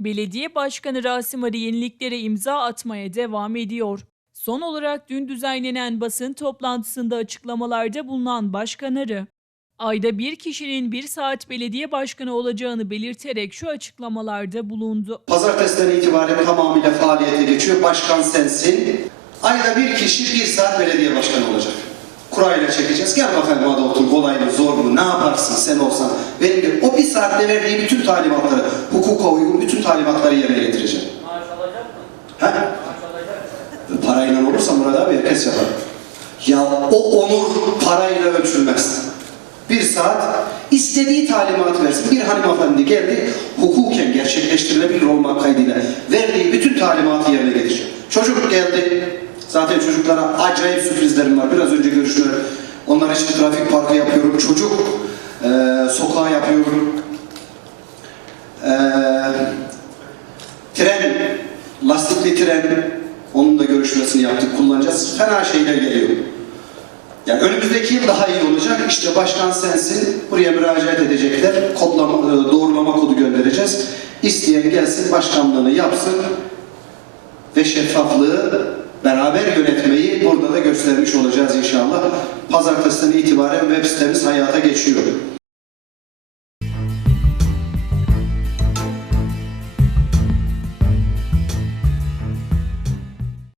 Belediye Başkanı Rasim Arı yeniliklere imza atmaya devam ediyor. Son olarak dün düzenlenen basın toplantısında açıklamalarda bulunan Başkan Arı, ayda bir kişinin bir saat belediye başkanı olacağını belirterek şu açıklamalarda bulundu. Pazartesiden itibaren tamamıyla faaliyete geçiyor. Başkan sensin. Ayda bir kişi bir saat belediye başkanı olacak. Kurayla çekeceğiz. Gel bakalım hadi otur. Kolay mı zor mu? Ne yaparsın sen olsan? Benim de o saatte verdiği bütün talimatları, hukuka uygun bütün talimatları yerine getireceğim. Maaş alacak mı? He? Maaş alacak mı? Parayla olursa Murat abi herkes yapar. Ya o onur parayla ölçülmez. Bir saat istediği talimat versin. Bir hanımefendi geldi, hukuken gerçekleştirilebilir olmak kaydıyla verdiği bütün talimatı yerine getirecek. Çocuk geldi. Zaten çocuklara acayip sürprizlerim var. Biraz önce görüştüler. Onlar için trafik parkı yapıyorum. Çocuk eee sokağa yapıyorum. Eee Tren, lastikli tren, onun da görüşmesini yaptık, kullanacağız. Fena şeyler geliyor. Yani önümüzdeki yıl daha iyi olacak. İşte başkan sensin, buraya müracaat edecekler. Kodlama, e, doğrulama kodu göndereceğiz. İsteyen gelsin, başkanlığını yapsın ve şeffaflığı beraber yönetmeyi burada da göstermiş olacağız inşallah. Pazartesinden itibaren web sitemiz hayata geçiyor.